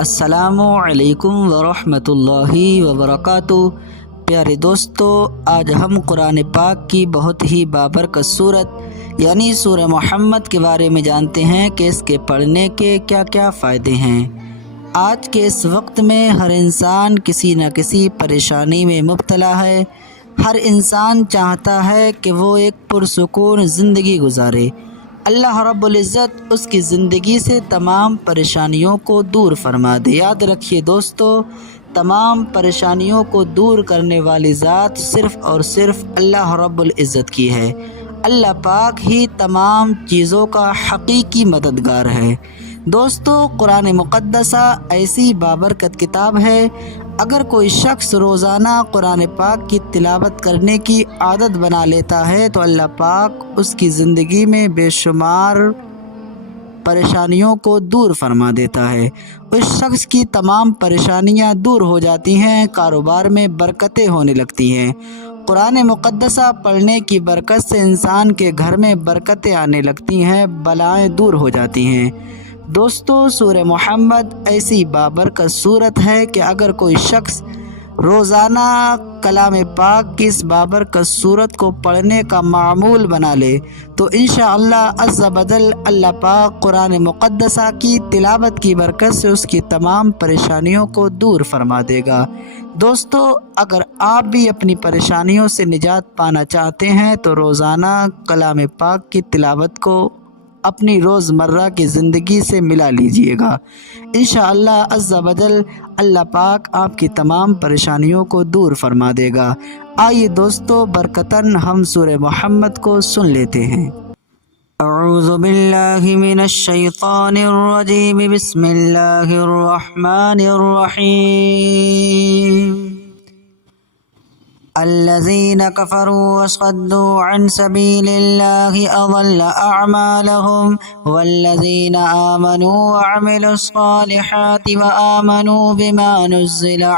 अस्सलामु अलैकुम वरहमतुल्लाहि वबरकातुहू। प्यारे दोस्तों, आज हम कुरान पाक की बहुत ही बाबरकत सूरत यानी सूरह मोहम्मद के बारे में जानते हैं कि इसके पढ़ने के क्या क्या फ़ायदे हैं। आज के इस वक्त में हर इंसान किसी न किसी परेशानी में मुब्तला है। हर इंसान चाहता है कि वो एक पुरसुकून ज़िंदगी गुजारे। अल्लाह रब्बुल इज़्ज़त उसकी ज़िंदगी से तमाम परेशानियों को दूर फरमा दे। याद रखिए दोस्तों, तमाम परेशानियों को दूर करने वाली ज़ात सिर्फ़ और सिर्फ़ अल्लाह रब्बुल इज़्ज़त की है। अल्लाह पाक ही तमाम चीज़ों का हकीकी मददगार है। दोस्तों, कुरान मुक़द्दसा ऐसी बाबरकत किताब है, अगर कोई शख्स रोज़ाना कुरान पाक की तिलावत करने की आदत बना लेता है तो अल्लाह पाक उसकी ज़िंदगी में बेशुमार परेशानियों को दूर फरमा देता है। उस शख्स की तमाम परेशानियां दूर हो जाती हैं, कारोबार में बरकतें होने लगती हैं। कुरान मुक़द्दसा पढ़ने की बरकत से इंसान के घर में बरकतें आने लगती हैं, बलाएं दूर हो जाती हैं। दोस्तों, सूरह मोहम्मद ऐसी बाबरकत सूरत है कि अगर कोई शख्स रोज़ाना कलाम पाक की इस बाबरकत सूरत को पढ़ने का मामूल बना ले तो इंशाअल्लाह अज़्ज़ा बजल अल्लाह पाक कुरान मुक़द्दसा की तिलावत की बरकत से उसकी तमाम परेशानियों को दूर फरमा देगा। दोस्तों, अगर आप भी अपनी परेशानियों से निजात पाना चाहते हैं तो रोज़ाना कलाम पाक की तिलावत को अपनी रोज़मर्रा की ज़िंदगी से मिला लीजिएगा। इंशाअल्लाह अज़्ज़ा वजल अल्लाह पाक आपकी तमाम परेशानियों को दूर फरमा देगा। आइए दोस्तों, बरकतन हम सूरह मोहम्मद को सुन लेते हैं। अऊज़ु बिल्लाहि मिनश शैतानिर रजीम, बिस्मिल्लाहिर रहमानिर रहीम। अल्लज़ीना कफ़रू वसद्दू अन सबीलिल्लाहि अज़ल्ल अअमालहुम वल्लज़ीना आमनू वअमिलुस्सालिहाति वआमनू बिमा नुज़्ज़िला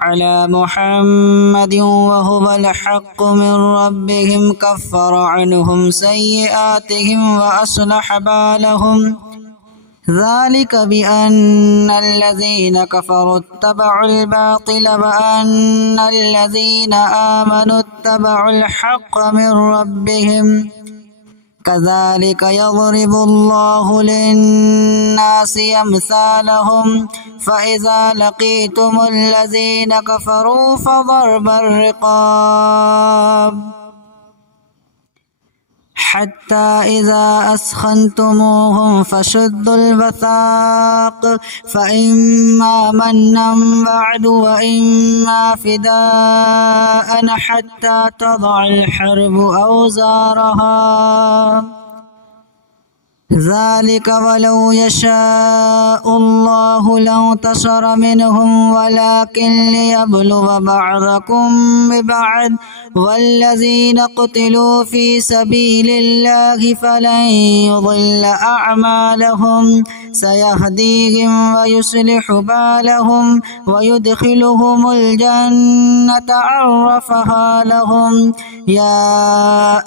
अला मुहम्मदिन वहुवल हक़्क़ु मिन रब्बिहिम कफ़्फ़र अन्हुम सय्यिआतिहिम वअस्लह बालहुम ज़ालिक बिअन्नल्लज़ीना कफ़रू इत्तबअुल बातिल वअन्नल्लज़ीना आमनू इत्तबअुल हक़्क़ मिन रब्बिहिम कज़ालिक यज़रिबुल्लाहु लिन्नासि अम्सालहुम फ़इज़ा लक़ीतुमुल्लज़ीना कफ़रू फ़ज़रबर रिक़ाब हत्ता इज़ा अस्खन्तुमूहुम फशुद्दुल वसाक़ फ़इम्मा मन्नन बअदु व इम्मा फ़िदाअन हत्ता तज़अल हर्बु औज़ारहा ज़ालिक वलौ यशाअुल्लाहु लंतशर मिनहुम वलाकिन लियब्लुव बअदकुम बिबअद वल्लज़ीना क़ुतिलू फ़ी सबीलिल्लाहि फ़लन युज़िल्ल अअमालहुम सयहदीहिम वयुस्लिहु बालहुम वयुदखिलुहुमुल जन्नत अर्रफ़हा लहुम या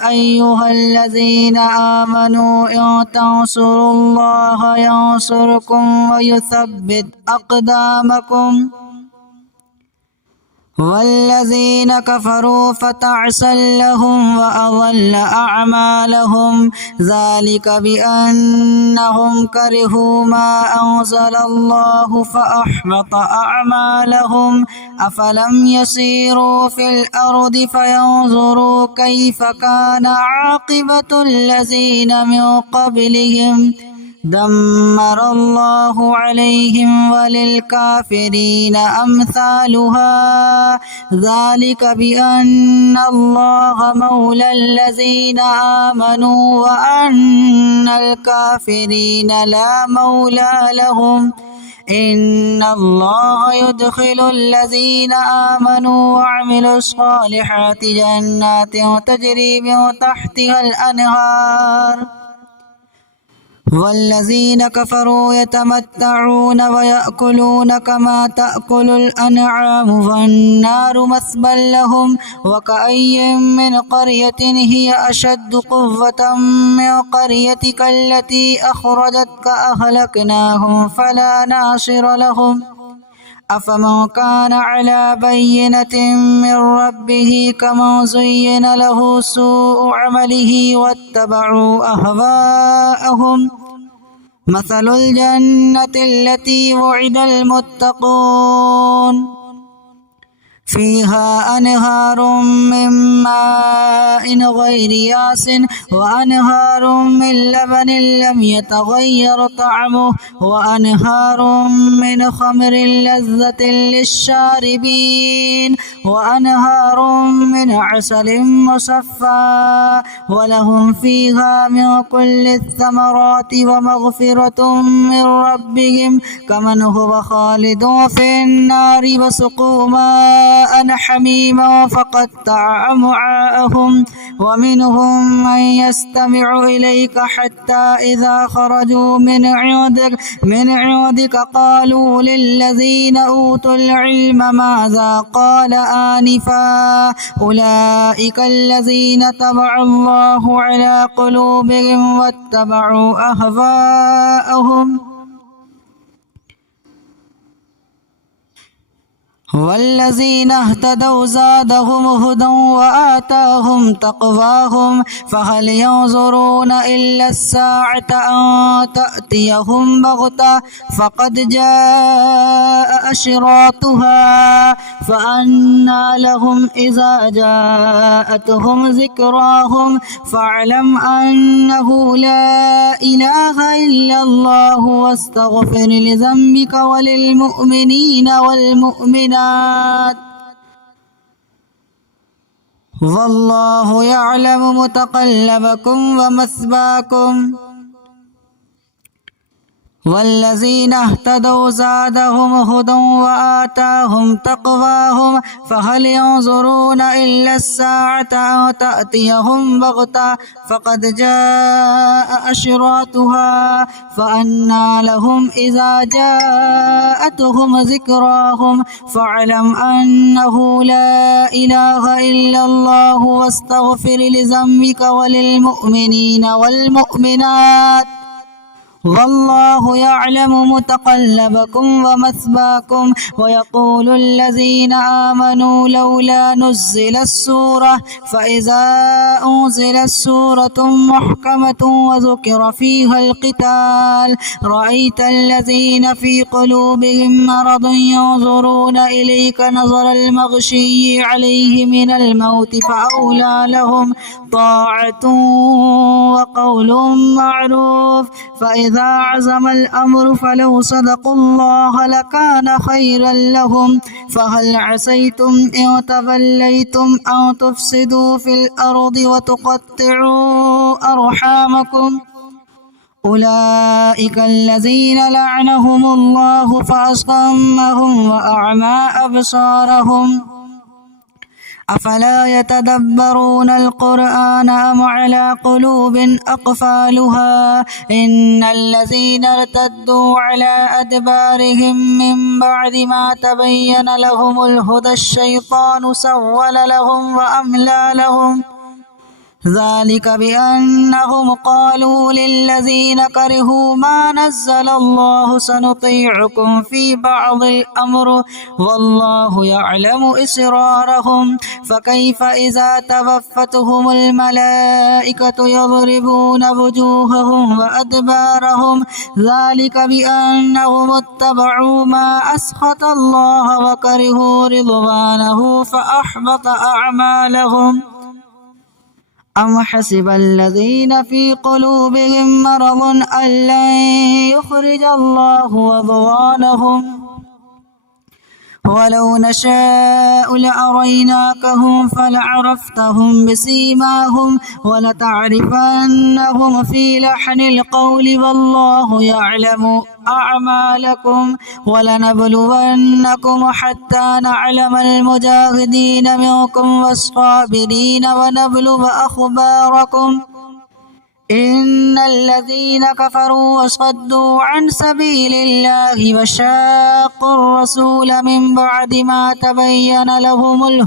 अय्युहल्लज़ीना आमनू इन तंसुरुल्लाह यंसुरकुम वयुथब्बित अक़दामकुम वल्लज़ीना कफ़रू फ़तअसल लहुम वअज़ल्ल अअमालहुम ज़ालिक बिअन्नहुम करिहू मा अंज़लल्लाहु फ़अहबत अअमालहुम अफ़लम यसीरू फ़िल अर्दि फ़यंज़ुरू कैफ़ कान आक़िबतुल्लज़ीना मिन क़ब्लिहिम दम्मरल्लाहु अलैहिम वलिलकाफ़िरीना अम्सालुहा ज़ालिक बिअन्नल्लाह मौलल्लज़ीना आमनू व अन्नल काफ़िरीना ला मौला लहुम इन्नल्लाह युदखिलुल्लज़ीना आमनू वअमिलुस्सालिहाति जन्नातिन तजरी मिन तहतिहल अनहार والذين كفروا يتمتعون ويأكلون كما تأكل الأنعام والنار مثوى لهم وكأي من قرية هي أشد قوة من قريتك التي أخرجتك أهلكناهم فلا ناصر لهم أفمن كان على بينة من ربه كمن زين له سوء عمله واتبعوا أهواءهم مثل الجنة التي وعد المتقون فيها أنهار من ماء غير ياس وأنهار من لبن لم يتغير طعمه وأنهار من خمر لذة للشاربين وأنهار من عسل مصفى ولهم فيها من كل الثمرات ومغفرة من ربهم كمن هو خالد في النار وسقوا ماء حميما فقطع أمعاءهم ومنهم من يستمع إليك حتى إذا خرجوا من عندك قالوا للذين أوتوا العلم ماذا قال آنفا أولئك الذين طبع الله على قلوبهم واتبعوا أهواءهم والذين اهتدوا زادهم هدى وآتاهم تقواهم فهل ينظرون إلا الساعة أن تأتيهم بغتة فقد جاء أشراطها فأنى لهم إذا جاءتهم ذكراهم فاعلم أنه لا إله إلا الله واستغفر لذنبك وللمؤمنين والمؤمنات والله يعلم متقلبكم ومثواكم والذين اهتدوا زادهم هدى وآتاهم تقواهم فهل ينظرون إلا الساعة أن تأتيهم بغتة فقد جاء أشراطها فأنى لهم إذا جاءتهم ذكراهم فاعلم أنه لا إله إلا الله واستغفر لذنبك وللمؤمنين والمؤمنات والله يعلم متقلبكم ومثواكم ويقول الذين آمنوا لولا نزل السورة فإذا أنزلت سورة محكمة وذكر فيها القتال رأيت الذين في قلوبهم مرض ينظرون إليك نظر المغشي عليه من الموت فأولى لهم طاعة وقول معروف فإذا عزم الأمر فلو صدقوا الله لكان خيرا لهم فهل عسيتم إن توليتم أن تفسدوا في الأرض وتقطعوا أرحامكم أولئك الذين لعنهم الله فأصمهم وأعمى أبصارهم أفلا يتدبرون القرآن أم على قلوب أقفالها إن الذين ارتدوا على أدبارهم من بعد ما تبين لهم الهدى الشيطان سول لهم وأملى لهم ذلك بأنهم قالوا للذين كرهوا ما نزل الله سنطيعكم في بعض الأمر والله يعلم إسرارهم فكيف إذا توفتهم الملائكة يضربون وجوههم وأدبارهم ذلك بأنهم اتبعوا ما أسخط الله وكرهوا رضوانه فأحبط أعمالهم أم حسب الذين في قلوبهم مرض أن لن يخرج الله أضغانهم ولو نشاء لأريناكهم فلعرفتهم بسيماهم ولتعرفنهم في لحن القول والله يعلم أعمالكم ولنبلونكم حتى نعلم المجاهدين منكم والصابرين ونبلو أخباركم इन्नल्लज़ीन कफ़रू वसद्दू अन सबीलिल्लाहि वशाक़्क़ु अर्रसूल मिन बअदि मा तबय्यन लहुमुल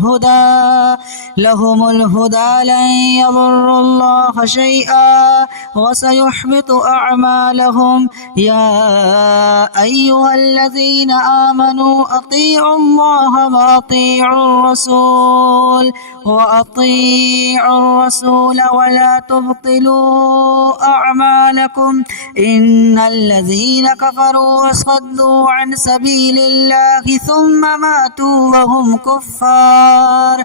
हुदा लन यज़ुर्रुल्लाह शैआ व सयुहबितु अअमालहुम या अय्युहल्लज़ीन आमनू अतीउल्लाह व अतीउर रसूल वला तुब्तिलू अअमालकुम इन्नल्लज़ीन कफ़रू वसद्दू अन सबीलिल्लाहि सुम्मा मातू वहुम कुफ़्फ़ार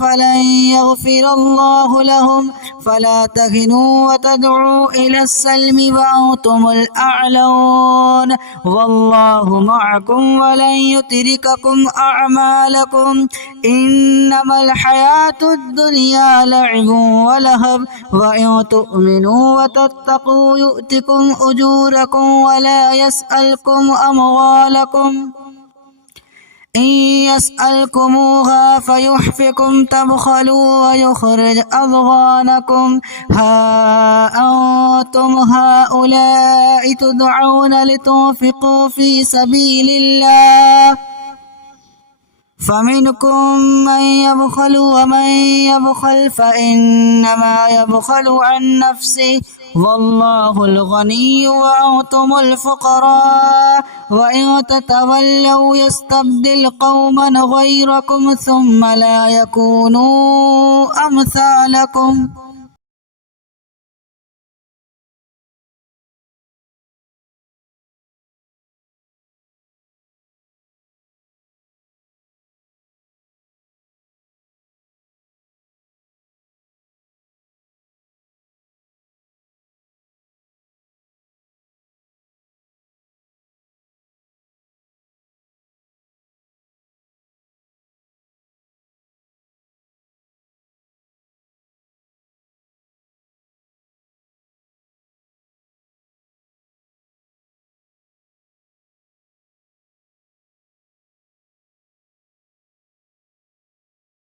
फलन यग़फ़िरल्लाहु लहुम फला तहिनू व तदऊ इलस्सल्मि व अंतुमुल अअलौन वल्लाहु मअकुम वलन युत्रिककुम अअमालकुम इन्नमल हयातुद दुनिया लअबुन व लहव व इन तु'मिनू व तत्तक़ू यु'तिकुम उजूरकुम व ला यसअलकुम अमवालकुम इन यसअलकुमूहा फयुहफिकुम तबखलू व युखरिज अज़गानकुम हा अंतुम हाउलाइ तुदअऊन लितुन्फिकू फी सबीलिल्लाह फमिनकुम मन यबखलु व मन यबखल फइन्नमा यबखलु अन नफ्सिहि वल्लाहुल गनिय्यु व अंतुमुल फुक़रा व इन ततवल्लौ यस्तब्दिल क़ौमन गयरकुम सुम्मा ला यकूनू अमसालकुम।